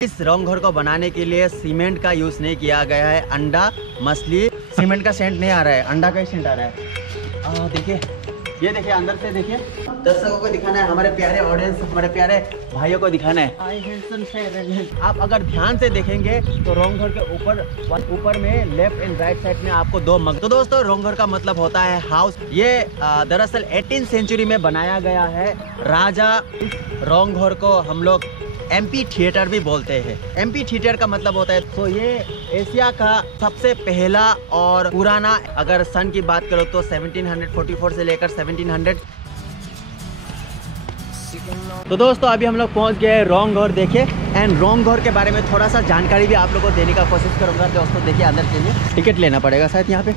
इस रंग घर को बनाने के लिए सीमेंट का यूज नहीं किया गया है। अंडा, मछली, सीमेंट का सेंट नहीं आ रहा है, अंडा का ही सेंट आ रहा है। देखिए, ये देखिए, अंदर से देखिए, दर्शकों को दिखाना है, हमारे प्यारे ऑडियंस, हमारे प्यारे भाइयों को दिखाना है। आप अगर ध्यान से देखेंगे तो रंग घर के ऊपर में लेफ्ट एंड राइट साइड में आपको दो मग। तो दोस्तों, रंग घर का मतलब होता है हाउस। ये दरअसल 18th सेंचुरी में बनाया गया है। राजा इस रंग घर को हम लोग एम्पी थिएटर भी बोलते हैं। एम्पी थिएटर का मतलब होता है, तो ये एशिया का सबसे पहला और पुराना, अगर सन की बात करो तो 1744 से लेकर 1700। तो दोस्तों, अभी हम लोग पहुंच गए रंग घर। देखिए, एंड रंग घर के बारे में थोड़ा सा जानकारी भी आप लोगों को देने का कोशिश करूंगा। दोस्तों देखिए, अंदर के लिए टिकट लेना पड़ेगा शायद यहाँ पे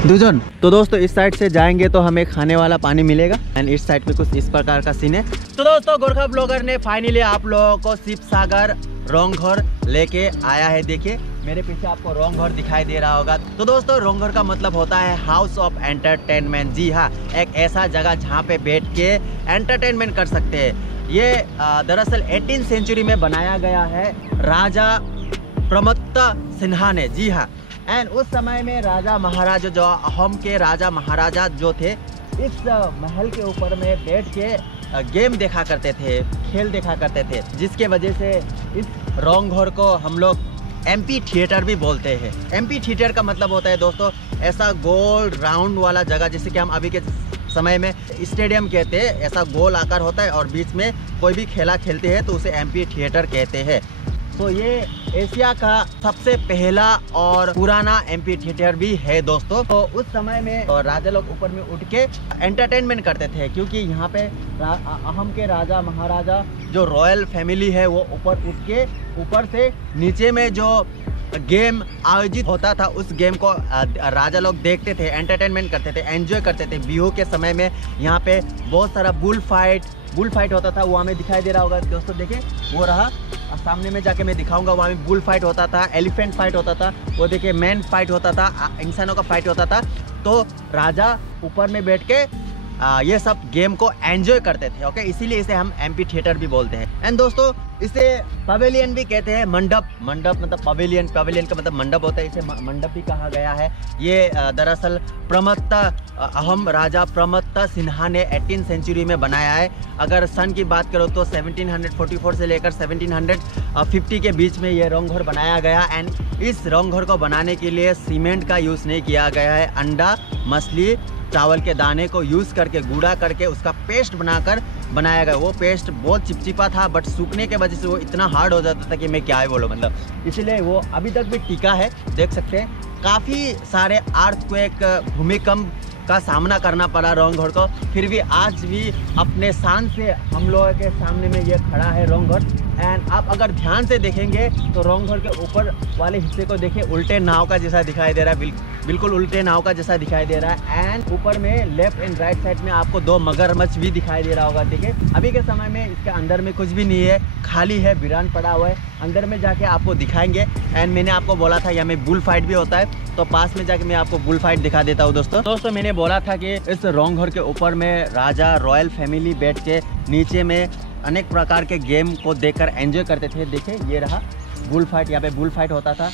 दूजन। तो दोस्तों, इस साइड से जाएंगे तो हमें खाने वाला पानी मिलेगा एंड इस साइड में कुछ इस प्रकार का सीन है। तो दोस्तों, गोरखा ब्लॉगर ने फाइनली आप लोगों को शिव सागर रंग घर लेके आया है। देखिए, मेरे पीछे आपको रंग घर दिखाई दे रहा होगा। तो दोस्तों, रंग घर का मतलब होता है हाउस ऑफ एंटरटेनमेंट। जी हाँ, एक ऐसा जगह जहाँ पे बैठ के एंटरटेनमेंट कर सकते हैं। ये दरअसल 18th सेंचुरी में बनाया गया है राजा प्रमत्ता सिन्हा ने। जी हाँ, एंड उस समय में राजा महाराजा, जो अहोम के राजा महाराजा जो थे, इस महल के ऊपर में बैठ के गेम देखा करते थे, खेल देखा करते थे, जिसके वजह से इस रंग घर को हम लोग एम्पी थिएटर भी बोलते हैं। एम्पी थिएटर का मतलब होता है दोस्तों, ऐसा गोल राउंड वाला जगह, जैसे कि हम अभी के समय में स्टेडियम कहते हैं। ऐसा गोल आकार होता है और बीच में कोई भी खेला खेलते हैं तो उसे एम्पी थिएटर कहते हैं। तो ये एशिया का सबसे पहला और पुराना एम्पी थिएटर भी है दोस्तों। तो उस समय में राजा लोग ऊपर में उठ के एंटरटेनमेंट करते थे, क्योंकि यहाँ पे अहोम के राजा महाराजा जो रॉयल फैमिली है वो ऊपर उठ के ऊपर से नीचे में जो गेम आयोजित होता था उस गेम को राजा लोग देखते थे, एंटरटेनमेंट करते थे, एंजॉय करते थे। बिहू के समय में यहाँ पे बहुत सारा बुल फाइट होता था, वो हमें दिखाई दे रहा होगा दोस्तों। देखिए, वो रहा, सामने में जाके मैं दिखाऊंगा। वहाँ में बुल फाइट होता था, एलिफेंट फाइट होता था, वो देखिए मैन फाइट होता था, इंसानों का फाइट होता था। तो राजा ऊपर में बैठ के ये सब गेम को एंजॉय करते थे। ओके, इसीलिए इसे हम एम्पी थिएटर भी बोलते हैं। एंड दोस्तों, इसे पवेलियन भी कहते हैं। मंडप मतलब पवेलियन का मतलब मंडप होता है, इसे मंडप भी कहा गया है। ये दरअसल अहोम राजा प्रमत्ता सिन्हा ने 18th सेंचुरी में बनाया है। अगर सन की बात करो तो 1744 से लेकर 1750 के बीच में ये रंग घर बनाया गया। एंड इस रंग घर को बनाने के लिए सीमेंट का यूज़ नहीं किया गया है। अंडा, मछली, चावल के दाने को यूज़ करके, गूड़ा करके उसका पेस्ट बनाकर बनाया गया। वो पेस्ट बहुत चिपचिपा था, बट सूखने के वजह से वो इतना हार्ड हो जाता था कि मैं क्या ही बोलूँ, मतलब इसीलिए वो अभी तक भी टिका है। देख सकते हैं, काफ़ी सारे अर्थक्वेक, भूमिकंप का सामना करना पड़ा रंग घर को, फिर भी आज भी अपने शान से हम लोगों के सामने में ये खड़ा है रंग घर। एंड आप अगर ध्यान से देखेंगे तो रंग घर के ऊपर वाले हिस्से को देखिए, उल्टे नाव का जैसा दिखाई दे रहा है, बिल्कुल उल्टे नाव का जैसा दिखाई दे रहा है। एंड ऊपर में लेफ्ट एंड राइट साइड में आपको दो मगरमच्छ भी दिखाई दे रहा होगा। देखिए, अभी के समय में इसके अंदर में कुछ भी नहीं है, खाली है, वीरान पड़ा हुआ है। अंदर में जाके आपको दिखाएंगे। एंड मैंने आपको बोला था यहाँ में बुल फाइट भी होता है, तो पास में जाके मैं आपको बुल फाइट दिखा देता हूँ दोस्तों। मैंने बोला था कि इस रंग घर के ऊपर में राजा रॉयल फैमिली बैठ के नीचे में अनेक प्रकार के गेम को देखकर एंजॉय करते थे। देखिए, ये रहा बुल फाइट, यहाँ पे बुल फाइट होता था।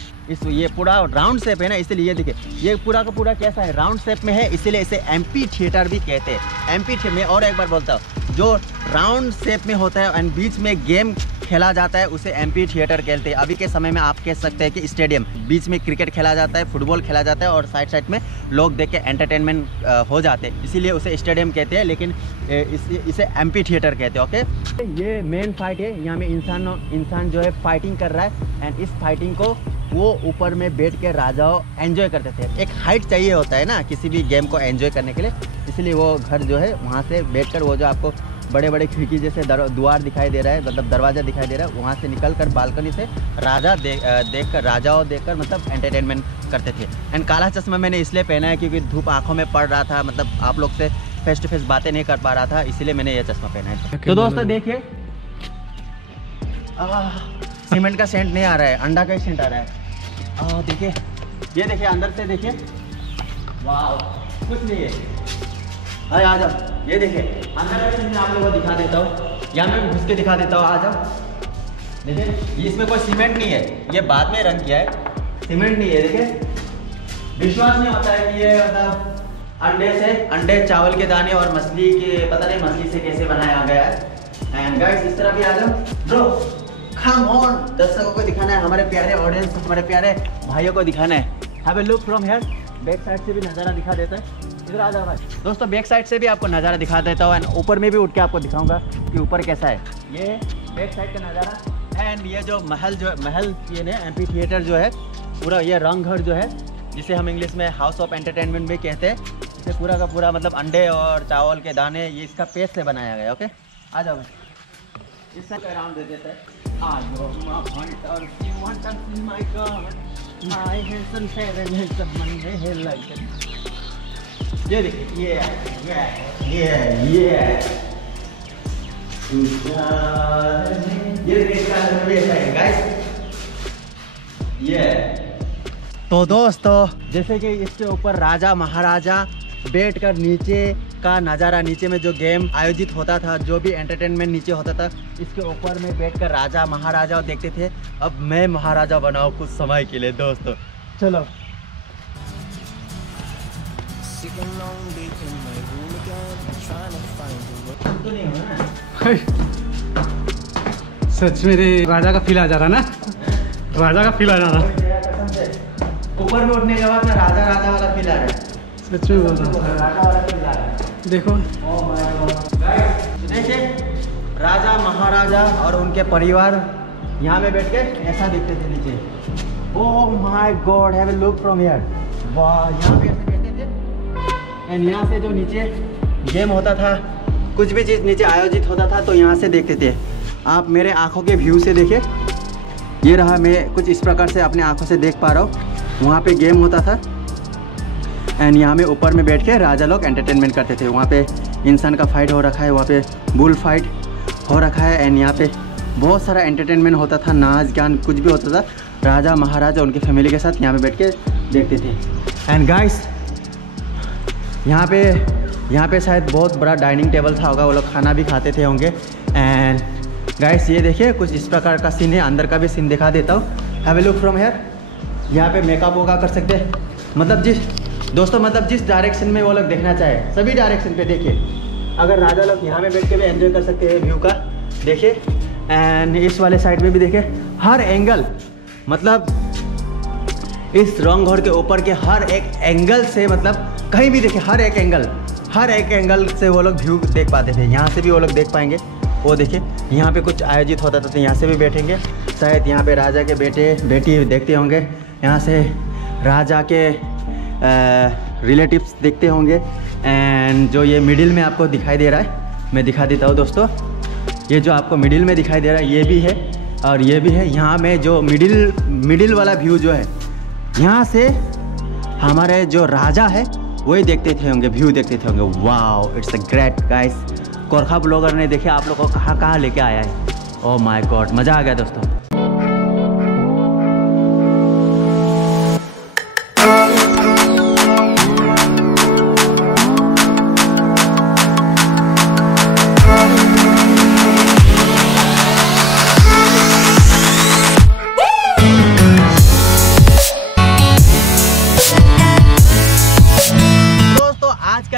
ये पूरा राउंड शेप है ना, इसलिए ये देखिए, ये पूरा का पूरा कैसा है, राउंड शेप में है, इसीलिए इसे एम्पी थिएटर भी कहते हैं। एम्पी थिएटर में और एक बार बोलता हूँ, जो राउंड शेप में होता है एंड बीच में गेम खेला जाता है उसे एम्पी थिएटर कहते हैं। अभी के समय में आप कह सकते हैं कि स्टेडियम, बीच में क्रिकेट खेला जाता है, फुटबॉल खेला जाता है और साइड में लोग देख के एंटरटेनमेंट हो जाते हैं, इसीलिए उसे स्टेडियम कहते हैं, लेकिन इसे एम्पी थिएटर कहते हैं। ओके, ये मेन फाइट है, यहाँ में इंसान जो है फाइटिंग कर रहा है। एंड इस फाइटिंग को वो ऊपर में बैठ के राजाओं एंजॉय करते थे। एक हाइट चाहिए होता है ना किसी भी गेम को एंजॉय करने के लिए, इसलिए वो घर जो है वहाँ से बैठकर, वो जो आपको बड़े बड़े खिड़की जैसे द्वार दिखाई दे रहा है, मतलब दरवाज़ा दिखाई दे रहा है, वहाँ से निकलकर बालकनी से राजाओं देखकर मतलब एंटरटेनमेंट करते थे। एंड काला चश्मा मैंने इसलिए पहना है क्योंकि धूप आँखों में पड़ रहा था, मतलब आप लोग से फेस टू फेस बातें नहीं कर पा रहा था, इसीलिए मैंने ये चश्मा पहना है। तो दोस्तों देखिए, सीमेंट का सेंट नहीं आ रहा है, अंडा का ही सेंट आ रहा है। देखिए, ये देखिए, अंदर से देखिए, वाह, कुछ नहीं है। अरे आ जाओ, ये देखिए, अंदर का सेंट मैं आप लोगों को दिखा देता हूँ, यहाँ मैं घुस के दिखा देता हूँ। आ जाओ, देखिए इसमें कोई सीमेंट नहीं है, ये बाद में रंग किया है, सीमेंट नहीं है। देखिए विश्वास नहीं होता है कि ये मतलब अंडे चावल के दाने और मछली के, पता नहीं मछली से कैसे बनाया गया है। एंड गाइस इस तरह भी आ जाओ ब्रो, कम ऑन, दर्शकों को दिखाना है, हमारे प्यारे ऑडियंस, हमारे प्यारे भाइयों को दिखाना है। Have a look from here, back side से भी नज़ारा दिखा देता है। इधर आ जाओ भाई दोस्तों, बैक साइड से भी आपको नज़ारा दिखा देता हूँ। एंड ऊपर में भी उठ के आपको दिखाऊंगा कि ऊपर कैसा है। ये बैक साइड का नज़ारा। एंड ये जो महल ये ना एम्पी थिएटर जो है पूरा, ये रंग घर जो है जिसे हम इंग्लिश में हाउस ऑफ एंटरटेनमेंट भी कहते हैं, इसे पूरा का पूरा मतलब अंडे और चावल के दाने ये इसका पेस्ट से बनाया गया। ओके आ जाओ भाई, इस तरह राउंड दे देते हैं। ये देखिए ये तो दोस्तों जैसे कि इसके ऊपर राजा महाराजा बैठकर नीचे का नज़ारा, नीचे में जो गेम आयोजित होता था, जो भी एंटरटेनमेंट नीचे होता था, इसके ऊपर में बैठकर राजा महाराजा देखते थे। अब मैं महाराजा बनाऊं कुछ समय के लिए दोस्तों, चलो। तो नहीं हो ना? सच में रे, राजा का फील आ जा रहा ना, राजा का फील आ जा रहा। ऊपर में उठने के बाद में राजा वाला फील आ रहा है। सच में बोल रहा हूँ, राजा वाला फील आ रहा है। देखो देखिए राजा महाराजा और उनके परिवार यहाँ में बैठ के ऐसा दिखते थे नीचे। Oh my God, have a look from here. वाह, यहाँ पे ऐसे बैठते थे। एंड यहाँ से जो नीचे गेम होता था, कुछ भी चीज़ नीचे आयोजित होता था तो यहाँ से देखते थे। आप मेरे आँखों के व्यू से देखिए, ये रहा, मैं कुछ इस प्रकार से अपने आँखों से देख पा रहा हूँ। वहाँ पे गेम होता था एंड यहाँ में ऊपर में बैठ के राजा लोग एंटरटेनमेंट करते थे। वहाँ पे इंसान का फाइट हो रखा है, वहाँ पे बुल फाइट हो रखा है। एंड यहाँ पे बहुत सारा एंटरटेनमेंट होता था, नाच गान कुछ भी होता था। राजा महाराजा उनके फैमिली के साथ यहाँ पे बैठ के देखते थे। एंड गाइस यहाँ पे शायद बहुत बड़ा डाइनिंग टेबल था होगा, वो लोग खाना भी खाते थे होंगे। एंड गाइस ये देखिए कुछ इस प्रकार का सीन है, अंदर का भी सीन दिखा देता हूँ। Have a look from here. यहाँ पे मेकअप वोकअप कर सकते हैं, मतलब जिस डायरेक्शन में वो लोग देखना चाहे सभी डायरेक्शन पे देखिए। अगर राजा लोग यहाँ में बैठ के भी एंजॉय कर सकते हैं व्यू का, देखिए। एंड इस वाले साइड में भी देखिए, हर एंगल, मतलब इस रंग घर के ऊपर के हर एक एंगल से, मतलब कहीं भी देखिए हर एक एंगल से वो लोग व्यू देख पाते थे। यहाँ से भी वो लोग देख पाएंगे। वो देखिए यहाँ पे कुछ आयोजित होता था तो यहाँ से भी बैठेंगे। शायद यहाँ पे राजा के बेटे बेटी देखते होंगे, यहाँ से राजा के रिलेटिव्स देखते होंगे। एंड जो ये मिडिल में आपको दिखाई दे रहा है, मैं दिखा देता हूँ दोस्तों। ये जो आपको मिडिल में दिखाई दे रहा है, ये भी है और ये भी है। यहाँ में जो मिडिल वाला व्यू जो है, यहाँ से हमारे जो राजा है वही देखते थे होंगे, व्यू देखते थे होंगे। Wow, it's a great guys. कोरखा ब्लॉगर ने देखिए आप लोगों को कहाँ लेके आया है। ओह माय गॉड, मज़ा आ गया दोस्तों।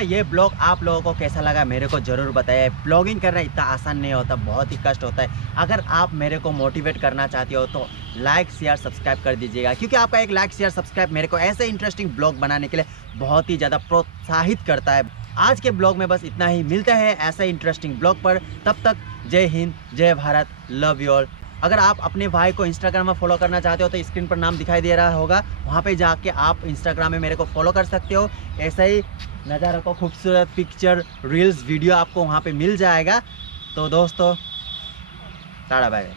ये ब्लॉग आप लोगों को कैसा लगा मेरे को ज़रूर बताइए। ब्लॉगिंग करना इतना आसान नहीं होता, बहुत ही कष्ट होता है। अगर आप मेरे को मोटिवेट करना चाहते हो तो लाइक शेयर सब्सक्राइब कर दीजिएगा, क्योंकि आपका एक लाइक शेयर सब्सक्राइब मेरे को ऐसे इंटरेस्टिंग ब्लॉग बनाने के लिए बहुत ही ज़्यादा प्रोत्साहित करता है। आज के ब्लॉग में बस इतना ही, मिलते हैं ऐसे इंटरेस्टिंग ब्लॉग पर। तब तक जय हिंद, जय भारत, लव यू ऑल। अगर आप अपने भाई को इंस्टाग्राम में फॉलो करना चाहते हो तो स्क्रीन पर नाम दिखाई दे रहा होगा, वहाँ पे जाके आप इंस्टाग्राम में मेरे को फॉलो कर सकते हो। ऐसा ही नज़ारा को खूबसूरत पिक्चर, रील्स, वीडियो आपको वहाँ पे मिल जाएगा। तो दोस्तों टाटा बाय।